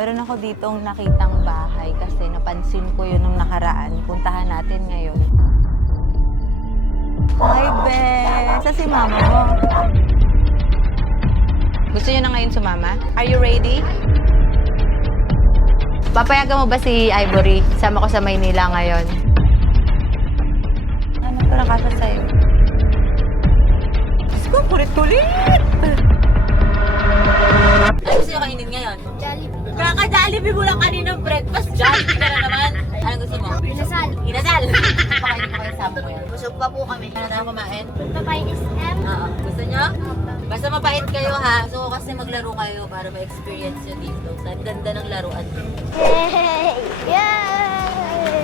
Meron ako ditong nakitang bahay kasi napansin ko yun nung nakaraan. Puntahan natin ngayon. Hi, Bes! Sa si mama mo. Gusto niyo na ngayon sumama? Are you ready? Papayagan mo ba si Ivory? Sama ko sa Maynila ngayon. Ano pa nakasa sa'yo? Diyos ko, kulit-kulit! Ano gusto niyo kainin ngayon? Jollibee. Kaka-Jollibee mo lang kaninang breakfast. Jollibee ka na naman. Ano gusto mo? Inasal. Inasal! Pakainin ko kayo sama mo yan. Busog pa po kami. Ano tayo kumain? Punta pa yung SM. Oo. Gusto nyo? Basta mabait kayo ha. So kasi maglaro kayo para ma-experience nyo dito. Ang ganda ng laruan. Yay! Yay!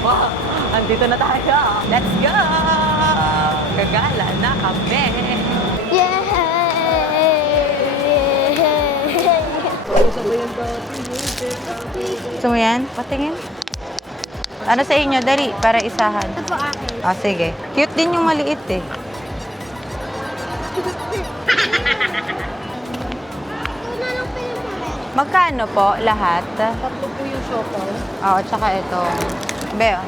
Wow! Andito na tayo. Let's go! Gagala na kami. Yay! Gusto mo yan? Patingin. Ano sa inyo? Dali, para isahan. Ito po akin. Ah, sige. Cute din yung maliit eh. Ito na lang po yung mga. Magkano po lahat? Tatlo po yung shopper. Oo, tsaka ito. Beo.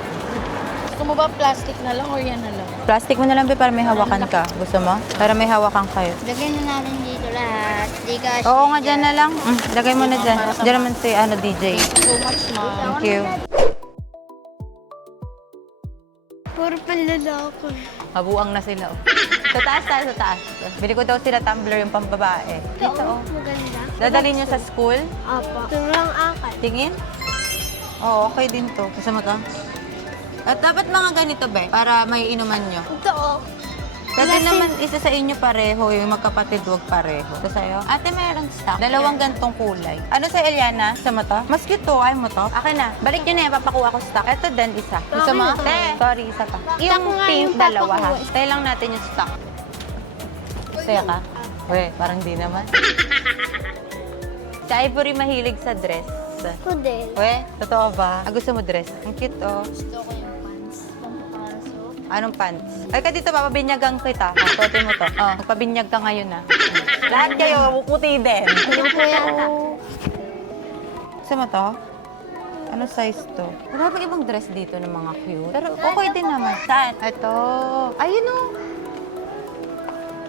Gusto mo ba plastic na lang or yan na lang? Plastic mo na lang, Be, para may hawakan ka. Gusto mo? Para may hawakan kayo. Lagyan na natin dito lahat. Digas. Oo nga, dyan na lang. Lagay mo na dyan. Dyan naman si DJ. So much, ma'am. Thank you. Puro panlalaki. Mabuang na sila. Sa taas tayo, sa taas. Bili ko daw sila tumbler yung pambabae. Dito, Ito, oh. maganda. Dadalhin niyo sa school? Apo. Ito lang akin. Tingin? Oo, okay din to. Gusto mo to? At dapat mga ganito, Be, para may inuman nyo. Ito, oh. Kasi naman, isa sa inyo pareho, yung magkapatid huwag pareho. Ito sa'yo? Ate, mayroong stock. Dalawang gantong kulay. Ano sa Eliana? Gusto mo to? Mas cute to. Ayaw mo to? Akin na. Balik nyo na yan. Papakuha ko stock. Ito din, isa. Gusto mo? Akin na. Te, sorry, isa pa. Stock Yung nga pink, yung dalawa ha. papakuha. Tayo lang natin yung stock. Saya ka? We, parang di naman. Si Ivory mahilig sa dress. Ako din. We, totoo ba? Ah, gusto mo dress? Ang cute, oh. Gusto ko yung pants. Pampasok. Anong pants? Ay, ka dito, papabinyagan kita. Suotin mo to. Oh, magpabinyag ka ngayon, na. Lahat kayo, puti din. Ano po yata? Gusto mo to? Ano size to? Wala bang ibang dress dito ng mga cute? Pero okay din naman. Saan? Ito. Ayun, oh.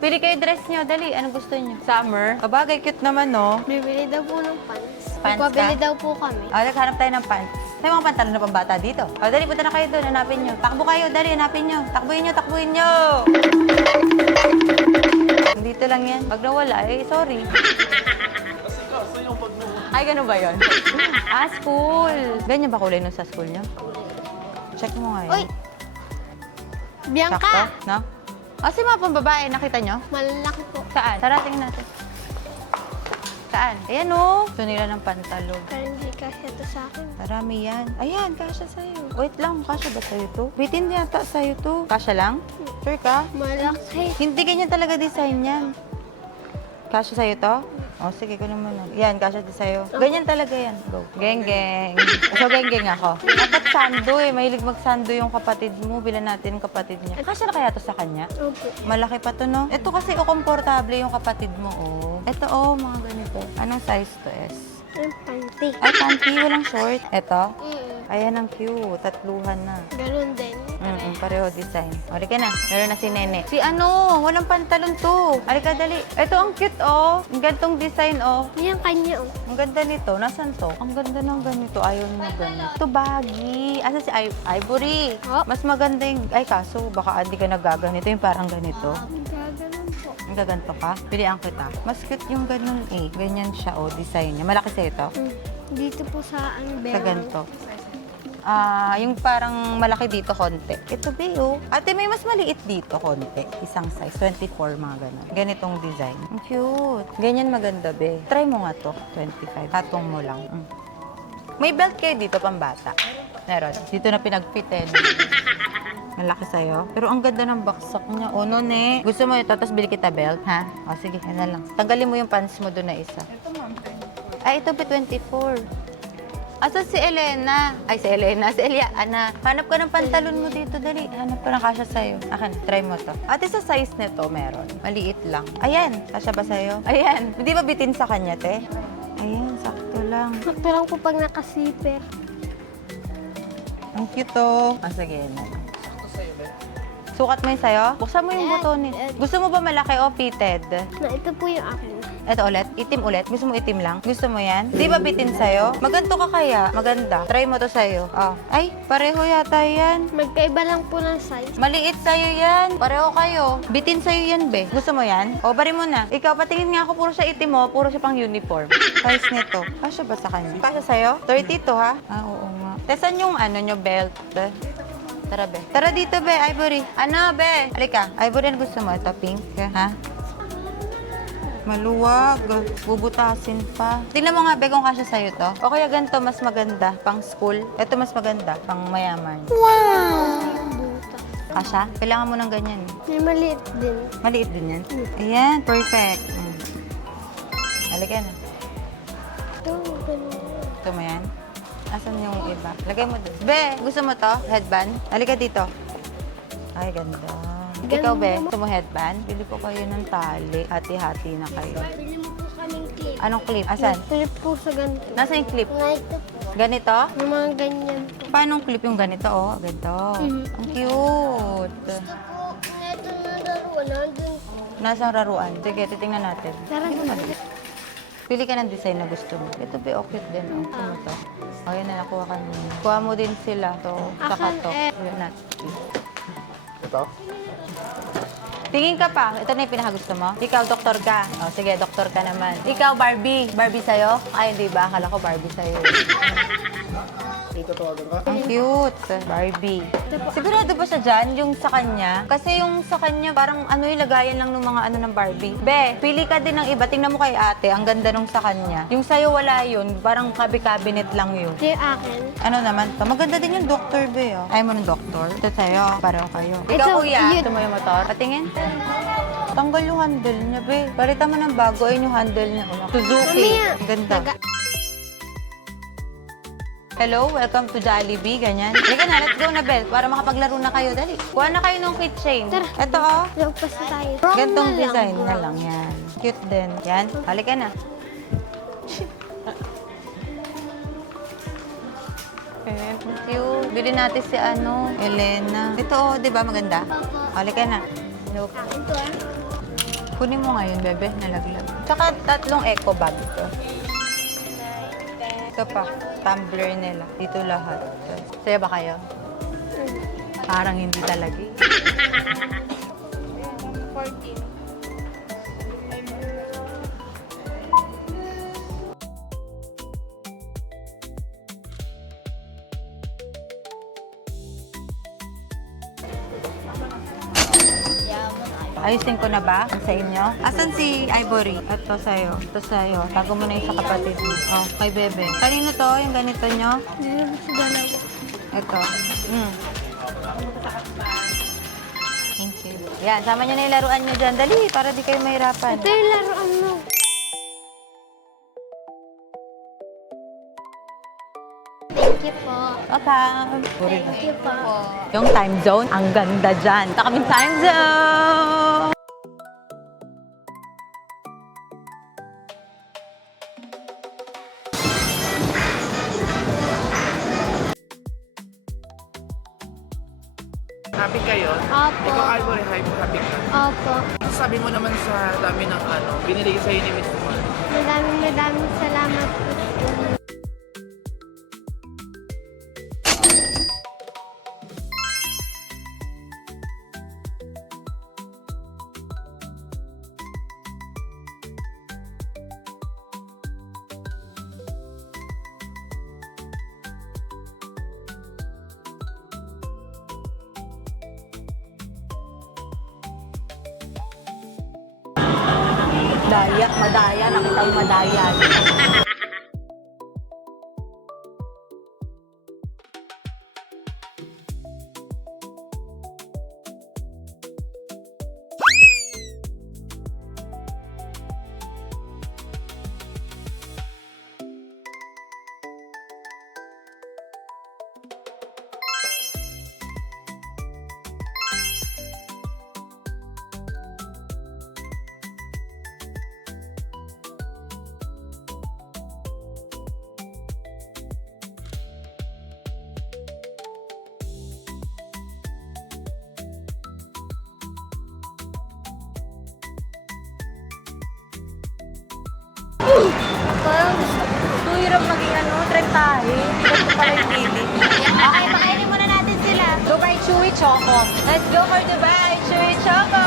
Pili kayo dress nyo. Dali, ano gusto nyo? Summer? Kabagay, cute naman, no? Bibili daw po ng pants. Pants Magpabili ka? daw po kami. Ah, naghanap tayo ng pants. May mga pantalon na pambata dito. O, dali, punta na kayo doon. Hanapin nyo. Takbo kayo, dali, hanapin nyo. Takbuhin nyo, takbuhin nyo. Dito lang yan. Pag nawala, eh, sorry. Ay, ganun ba yun? Ah, school. Ganyan ba kulay nun sa school nyo? Check mo nga yun. Uy! Bianca! Sakto, no? Ah, si mga pambabae, nakita nyo? Malalaki po. Saan? Tara, tingnan natin. Saan? Ayan, oh. Gusto nila ng pantalon. Pero hindi kasi ito sa akin. Marami yan. Ayan, kasha sa'yo. Wait lang, kasha ba sa'yo to? Wait, hindi yata sa'yo to. Kasha lang? Sure ka? Malaki. Hindi ganyan talaga design yan. Kasha sa'yo to? O, sige, ko naman. Yan, kasha din sa'yo. Ganyan talaga yan. Go. Geng-geng. So, geng-geng ako. Dapat sando eh. Mahilig mag-sando yung kapatid mo. Bilan natin yung kapatid niya. Kasha na kaya to sa kanya? Opo. Malaki pa to, no? Ito kasi komportable yung kapatid mo, oh. Ito, oh, mga ganito. Anong size to, S? Yung panty. Ay, panty, walang short. Ito? Mm. Ayan, ang cute. Tatluhan na. Ganun din. Pareho design. Ori ka na. Meron na si Nene. Si ano, walang pantalon to. Alika, dali. Ito, ang cute, oh. Ang gantong design, oh. Yan kanya, oh. Ang ganda nito. Nasaan to? Ang ganda ng ganito. Ayaw mo ganito. Ito, baggy. Asa si Ivory? Oh. Mas maganda yung... Ay, kaso, baka hindi ka nagaganito. Yung parang ganito. Gaganon po. Ang gaganto ka? Pilihan kita. Mas cute yung ganun eh. Ganyan siya, oh, design niya. Malaki sa'yo to? Dito po sa ano, Sa ganito. Ah, yung parang malaki dito konti. Ito, Be, oh. Ate, may mas maliit dito konti. Isang size. 24, mga ganun. Ganitong design. Ang cute. Ganyan maganda, Be. Try mo nga to. 25. Tatong mo lang. May belt kayo dito, pambata. Meron. Dito na pinagpitin. Malaki sa'yo. Pero ang ganda ng baksak niya. Oh, no, ne. Gusto mo ito, tapos bili kita belt, ha? O, sige, yan na lang. Tanggalin mo yung pants mo doon na isa. Ito, ma'am. Ay, ito, Be, 24. Asa si Elena? Ay, si Elena. Si Eliana. Hanap ka ng pantalon mo dito. Dali. Hanap ka ng kasya sa'yo. Akin, try mo to. Ate, sa size nito meron. Maliit lang. Ayan. Kasya ba sa'yo? Ayan. Hindi ba bitin sa kanya, te? Ayan, sakto lang. Sakto lang po pag nakasiper. Ang cute to. Ah, sige na. Sukat mo yung sayo? Buksan mo yung butones. Gusto mo ba malaki o fitted? Na ito po yung akin. Ito ulit? Itim ulit? Gusto mo itim lang? Gusto mo yan? Di ba bitin sa'yo? Maganto ka kaya? Maganda. Try mo to sa'yo. Oh. Ay, pareho yata yan. Magkaiba lang po ng size. Maliit sa'yo yan. Pareho kayo. Bitin sa'yo yan, be. Gusto mo yan? O, bari mo na. Ikaw, patingin nga ako. Puro siya itim mo. Puro siya pang uniform. Size nito. Kasya ba sa kanya? Kasya sa'yo? 32, ha? Ah, oo nga. Tesan yung ano nyo, belt. Tara, be. Tara dito, be. Ivory. Ano, be? Halika. Ivory, ano gusto mo? Ito, pink. Ha? Maluwag. Bubutasin pa. Tingnan mo nga, be, kung kasya sa'yo to. O kaya ganito, mas maganda. Pang school. Ito mas maganda. Pang mayaman. Butas. Kasya? Kailangan mo ng ganyan. May maliit din. Maliit din yan. Ayan, perfect. Halika na. Ito, ganun. Gusto mo yan? Asan yung iba? Lagay mo doon. Be, gusto mo to? Headband? Halika dito. Ay, ganda. Ikaw, Be, gusto mo headband? Pili ko kayo ng tali. Hati-hati na kayo. Pili mo po kaming clip. Anong clip? Asan? Clip po sa ganito. Nasaan yung clip? Na ito po. Ganito? Yung mga ganyan po. Paano ang clip yung ganito? Oh, ganito. Ang cute. Po, neto na laruan. Nandun po. Nasaan raruan? Sige, titingnan natin. Tara, Pili ka ng design na gusto mo. Ito, Be, cute din. Oh, gusto mo to. Oh, yan na, nakuha ka niya. Kuha mo din sila. To, saka Akan, to. eh. Yan natin. Ito? Tingin ka pa. Ito na yung pinakagusto mo. Ikaw, doktor ka. O, sige, doktor ka naman. Ikaw, Barbie. Barbie sa'yo? Ay, hindi ba? Akala ko Barbie sa'yo. Ito tawagan ka? Ang cute. Barbie. Sigurado ba siya dyan? Yung sa kanya? Kasi yung sa kanya, parang ano yung lagayan lang ng mga ano ng Barbie. Be, pili ka din ng iba. Tingnan mo kay ate. Ang ganda nung sa kanya. Yung sa'yo, wala yun. Parang cabinet lang yun. ito yung akin. Ano naman to? Maganda din yung doctor, be. Oh. Ayaw mo ng doctor? Ito sa'yo. Pareho kayo. Ikaw, Ito, kuya. yun. Ito mo yung motor. Patingin. Tanggal yung handle niya, be. Palitan mo ng bago. Ayun yung handle niya. Suzuki. Mamaya. Ang ganda. Hello, welcome to Jollibee. Ganyan. Halika na, let's go na, Bel. Para makapaglaro na kayo. Dali. Kuha na kayo ng keychain. Tara. Ito, oh. Lagpas na tayo. Gantong Brown na lang, design na brown. lang. Yan. Cute din. Yan. Halika na. Thank you. Bili natin si ano, Elena. Ito, oh, di ba maganda? Halika na. Look. Ito ah. Kunin mo ngayon, bebe. Nalaglag. Tsaka 3 eco bag ito. Ito pa. Tumbler nila. Dito lahat. Saya ba kayo? Parang hindi talaga. 14. Ayusin ko na ba ang sa inyo? Asan si Ivory? Ito sa'yo. Ito sa'yo. Tago mo na yung sa kapatid mo. Oh, kay Bebe. Kanino to? Yung ganito nyo? Dito po sa dalawa. Ito. Thank you. Yan, sama nyo na yung laruan nyo dyan. Dali, para di kayo mahirapan. Ito yung laruan mo. Thank you po. Okay. Thank you po. Yung time zone, ang ganda dyan. Ito kaming time zone! Happy kayo? Opo. Ikaw, Ivory, happy ka. Opo. Sabi mo naman sa dami ng binili sa'yo ni Miss Juan. Maraming salamat po. Daya, madaya. Nakita yung madaya. hirap maging trentahe. Gusto pala yung pili. Okay, pakainin muna natin sila. Dubai Chewy Choco. Let's go for Dubai Chewy Choco!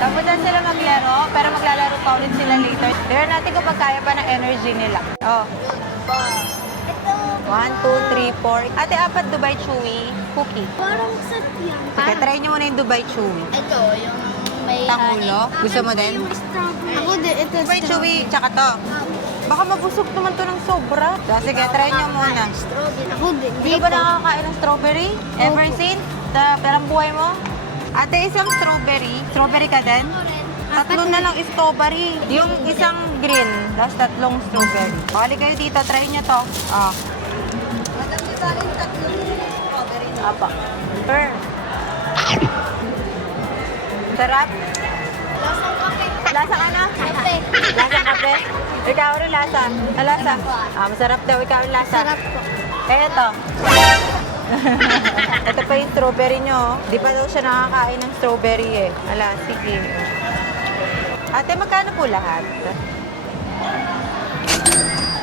Tapos na sila maglaro, pero maglalaro pa ulit sila later. Tignan natin kung kaya pa ng energy nila. Oh. 1, 2, 3, 4. Ate, 4 Dubai Chewy cookie. Parang set yan. Sige, try nyo muna yung Dubai Chewy. Ito, yung may Tangulo. Gusto mo din? Yung strawberry. Ako din, ito Dubai Chewy, tsaka to. Baka mabusog naman to ng sobra. So, sige, try nyo muna. Strawberry. Ako din. Hindi ka ba nakakain ng strawberry? Ever since? Parang buhay mo? Ate, isang strawberry. Strawberry ka din? Tatlo na lang strawberry. Yung isang green, tapos tatlong strawberry. Bali kayo dito, try nyo to. Ah. Apa. Sure. Sarap? Lasang kape. Lasa ka na? Kape. Lasa kape? Ikaw rin lasa. Lasa? Masarap daw. Ikaw rin lasa. Sarap po. Eh, ito. Ito pa yung strawberry nyo. Di pa daw siya nakakain ng strawberry eh. Ala, sige. Ate, magkano po lahat?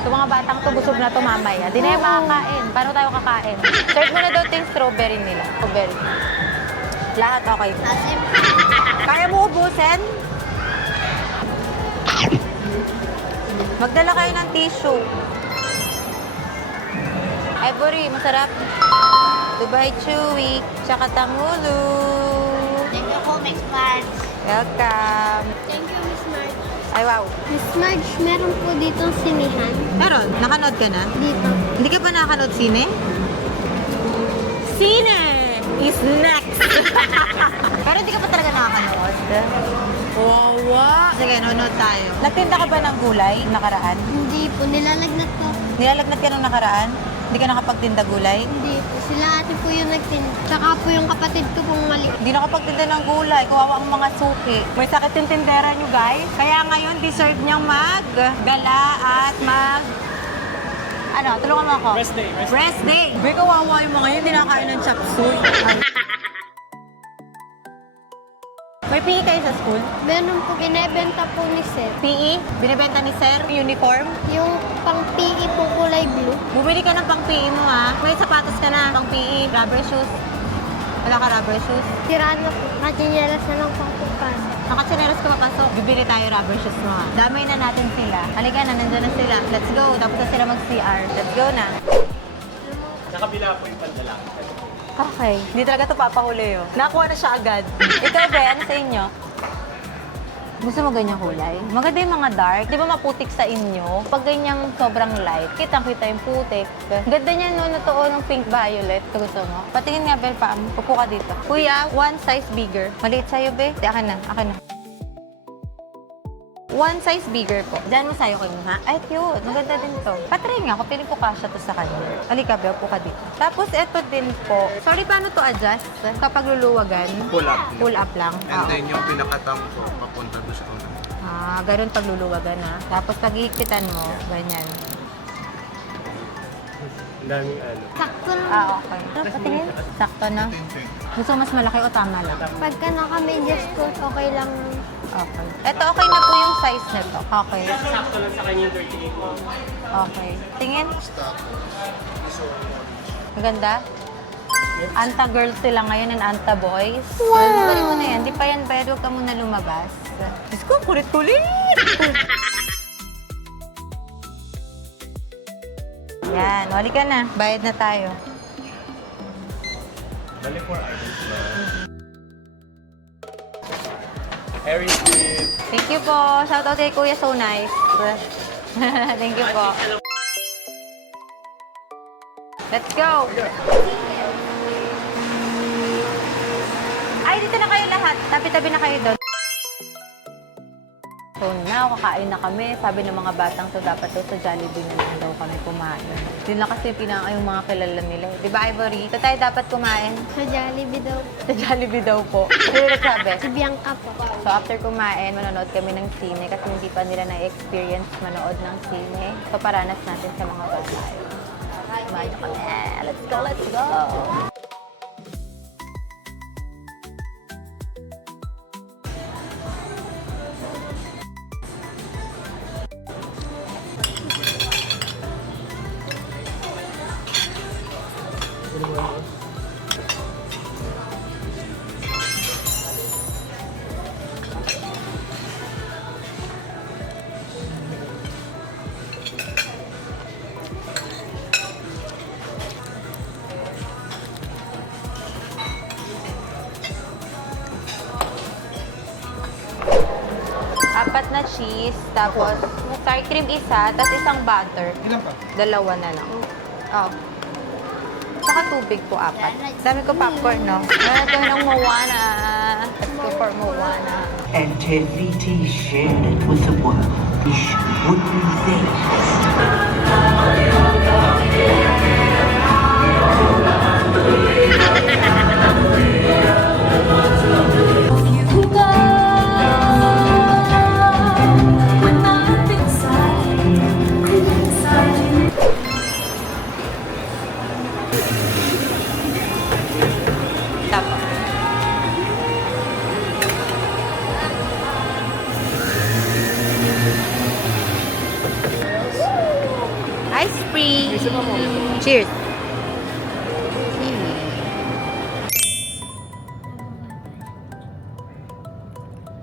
Itong mga batang to, busog na to mamaya. Di na yung makakain. Paano tayo kakain? Serve mo na daw ito yung strawberry nila. Strawberry. Lahat okay. Asim. Kaya mo ubusin? Magdala kayo ng tissue. Ivory, masarap. Dubai Chewy, tsaka Tangulo. Thank you po, Miss Marge. Welcome. Thank you, Miss Marge. Ay, wow. Miss Marge, meron po dito sinihan. Meron, nakanood ka na? Dito. Hindi ka ba nakanood sine? Sine is next! Pero hindi ka pa talaga nakakanood. Wawa! Sige, nanonood tayo. Nagtinda ka ba ng gulay nakaraan? Hindi po, nilalagnat ko. Nilalagnat ka nung nakaraan? Hindi ka nakapagtinda gulay? Hindi po. Sila ate po yung nagtinda. Tsaka po yung kapatid ko pong mali. Hindi nakapagtinda ng gulay. Kawawa ang mga suki. May sakit yung tindera nyo, guys. Kaya ngayon, deserve niyang mag-gala at tulungan mo ako. Rest day, rest day. Rest day. May kawawa yung mga yun, hindi nakakain ng chop suey. May PE kayo sa school? Meron po, binebenta po ni Sir. PE? Binibenta ni Sir? Uniform? Yung pang PE po kulay blue. Bumili ka ng pang PE mo ha. May sapatos ka na, pang PE, rubber shoes. Wala ka rubber shoes? Sira na po. Katinyelas na lang po po kasi. Nakatsineros ka papasok. Bibili tayo rubber shoes mo ha. Damay na natin sila. Halika na, nandun na sila. Let's go. Tapos na sila mag-CR. Let's go na. Nakabila po yung pandalaki. Okay. Hindi talaga ito papahuli Nakuha na siya agad. Ikaw, Be, ano sa inyo? Gusto mo ganyang kulay? Maganda yung mga dark. Di ba maputik sa inyo? Pag ganyang sobrang light, kitang-kita yung putik. Ganda niya ng pink violet. Ito gusto mo? Patingin nga, Bel, pa. Upo ka dito. Kuya, one size bigger. Maliit sa'yo, Be. Di, akin na. Akin na. One size bigger po. Diyan mo sa'yo kayo, ha? Ay, cute. Maganda din to. Patry nga, kung piling ko kasha to sa kanya. Halika, Be, upo ka dito. Tapos, eto din po. Sorry, paano to adjust? Kapag luluwagan? Pull up. Pull up lang. And then yung pinakatang ko, papunta doon sa ulo. Ganun pag luluwagan, ha? Tapos, pag hihigpitan mo, ganyan. Ang daming Sakto lang. Okay. Patingin? Sakto na. Gusto mo mas malaki o tama lang? Pagka naka-media school, okay lang. Okay. Ito, okay na po yung size nito. Okay. sakto lang sa kanya yung 38 mo. Okay. Tingin? Maganda? Anta girls sila ngayon and anta boys. Wow! Balik mo na yan. Di pa yan bad. Huwag ka muna lumabas. Diyos ko, kulit-kulit! Yan. Wali ka na. Bayad na tayo. Bali 4 items na. Harry Swift. Thank you po. Shoutout kay Kuya, so nice. Thank you po. Let's go! Ay, dito na kayo lahat. Tabi-tabi na kayo doon. So now, kakain na kami. Sabi ng mga batang to, dapat daw sa Jollibee na lang daw kami kumain. Yun lang kasi yung mga kilala nila. Di ba, Ivory? Ito tayo dapat kumain. Sa Jollibee daw. Sa Jollibee daw po. Ano nagsabi? Si Bianca po. So after kumain, manonood kami ng sine kasi hindi pa nila na-experience manood ng sine. So paranas natin sa mga bata. Kumain na kami. Let's go, let's go! Apat na cheese, tapos sour cream isa, tapos isang butter. Ilan pa? Dalawa na lang. Oh. Tsaka tubig po, apat. Sabi ko popcorn, no? Ito ng Moana. Let's go for Moana. And Teviti shared it with the world. Fish wouldn't they? Tapos. Ice cream. Cheers.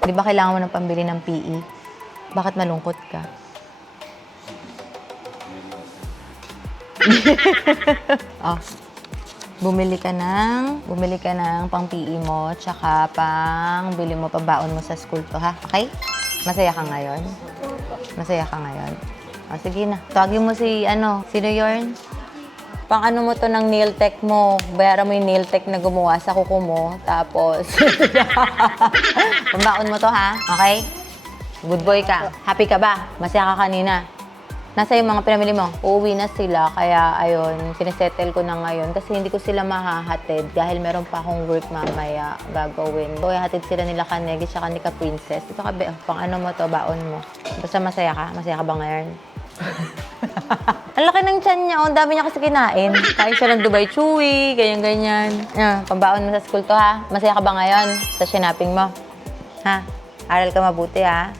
Di ba kailangan mo ng pambili ng PE? Bakit malungkot ka? Oh. Bumili ka ng pang PE mo, tsaka pang bili mo pambaon mo sa school to, ha? Okay? Masaya ka ngayon? Masaya ka ngayon? O, sige na. Tawagin mo si, sino yun? Pang ano mo to ng nail tech mo. Bayaran mo yung nail tech na gumawa sa kuko mo. Tapos, pambaon mo to, ha? Okay? Good boy ka. Happy ka ba? Masaya ka kanina. Nasa yung mga pinamili mo, uuwi na sila, kaya ayun, sinisettle ko na ngayon kasi hindi ko sila mahahatid dahil meron pa akong work mamaya gagawin. So, hatid sila nila Kanegi tsaka ni Ka Princess. Ito ka, pang ano mo to, baon mo. Basta masaya ka? Masaya ka ba ngayon? Ang laki ng tiyan niya, ang dami niya kasi kinain. Kain siya ng Dubai Chewy, ganyan-ganyan. Pambaon mo sa school to, ha? Masaya ka ba ngayon sa sinaping mo? Ha? Aral ka mabuti, ha?